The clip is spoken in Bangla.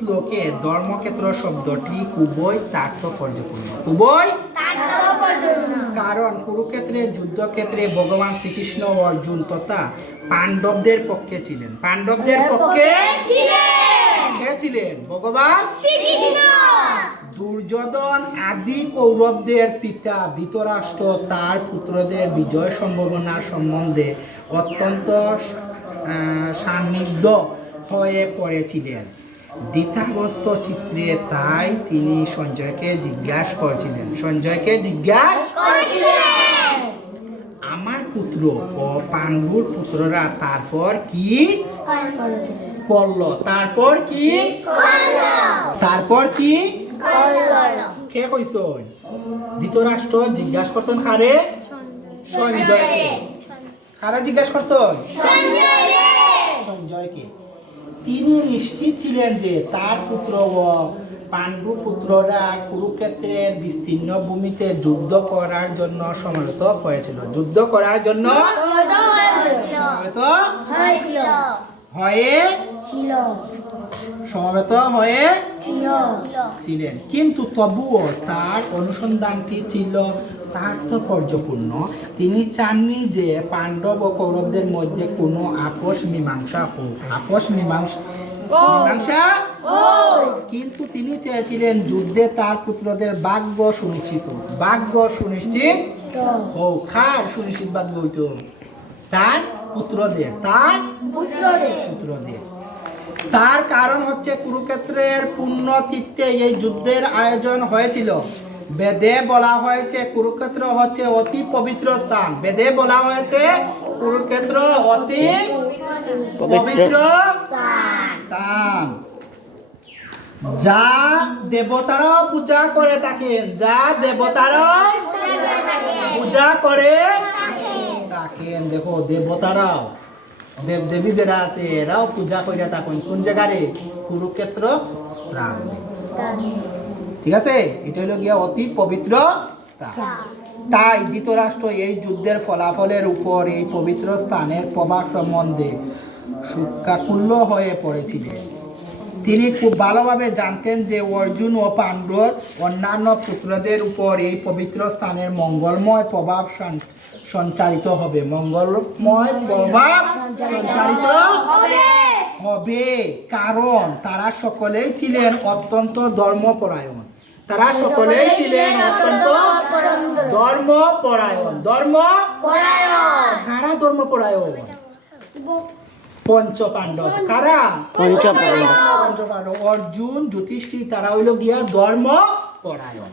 শ্লোকে ধর্মক্ষেত্র শব্দটি খুবই তাৎপর্যপূর্ণ। কারণ কুরুক্ষেত্রের যুদ্ধক্ষেত্রে ভগবান শ্রীকৃষ্ণ অর্জুন তথা পাণ্ডবদের পক্ষে ছিলেন। পাণ্ডবদের পক্ষে কে ছিলেন? ভগবান শ্রীকৃষ্ণ। দুর্যোধন আদি কৌরবদের পিতা ধৃতরাষ্ট্র তার পুত্রদের বিজয় সম্ভাবনা সম্বন্ধে অত্যন্ত সান্নিধ্য হয়ে পড়েছিলেন। দ্বিধাগ্রস্ত চিত্রে তাই তিনি সঞ্জয়কে জিজ্ঞাসা করেছিলেন, আমার পুত্র ও পাণ্ডুর পুত্ররা তারপর কি করলো? কে কইছেন? ধৃতরাষ্ট্র জিজ্ঞাসা করছেন কারে? সঞ্জয়কে। কারা জিজ্ঞাসা করছেন? সঞ্জয়কে। তিনি নিশ্চিত ছিলেন যে তার পুত্র ও পাণ্ডু পুত্ররা কুরুক্ষেত্রের বিস্তীর্ণ ভূমিতে যুদ্ধ করার জন্য সমবেত হয়েছিল। সমবেত হয়েছিলেন। কিন্তু তবুও তার অনুসন্ধানটি ছিল তাৎপর্যপূর্ণ। তিনি চাননি যে পাণ্ডব ও কৌরবদের মধ্যে কোনো আপোষ মীমাংসা কিন্তু তিনি চেয়েছিলেন যুদ্ধে তার পুত্রদের ভাগ্য সুনিশ্চিত হোক। কার সুনিশ্চিত ভাগ্য হইত? তার পুত্রদের। তার কারণ হচ্ছে কুরুক্ষেত্রের পুণ্যতীর্থে এই যুদ্ধের আয়োজন হয়েছিল। বেদে বলা হয়েছে কুরুক্ষেত্র হচ্ছে অতি পবিত্র স্থান। স্থান যা দেবতারাও পূজা করে থাকেন। দেখো দেবতারাও, দেবদেবী যারা আছে এরাও পূজা করে থাকেন কোন জায়গায়? কুরুক্ষেত্র স্থান। ঠিক আছে, এটা হলো গিয়া অতি পবিত্র স্থান। তাই ধৃতরাষ্ট্র এই যুদ্ধের ফলাফলের উপর এই পবিত্র স্থানের প্রভাব সম্বন্ধে শঙ্কাকুল হয়ে পড়েছিলেন। তিনি খুব ভালোভাবে জানতেন যে অর্জুন ও পাণ্ডুর অন্যান্য পুত্রদের উপর এই পবিত্র স্থানের মঙ্গলময় প্রভাব সঞ্চারিত হবে। কারণ তারা সকলেই ছিলেন অত্যন্ত ধর্মপরায়ণ। কারা ধর্মপরায়ণ? পঞ্চপাণ্ডব। কারা? পঞ্চপাণ্ডব। অর্জুন, যুধিষ্ঠির তারা হইল গিয়া ধর্মপরায়ণ।